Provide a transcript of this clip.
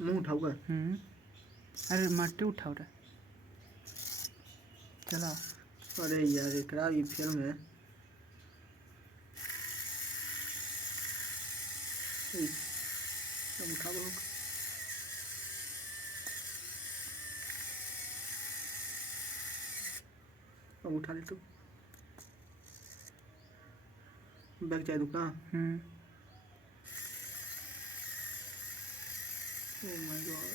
मुंह उठाऊंगा। अरे मट्टी उठाओ रे, चलाओ। अरे यार एकरा ये फिल्म है। अब उठा लो। अब उठा ले तू। बैग चाहे दुका। Oh my God.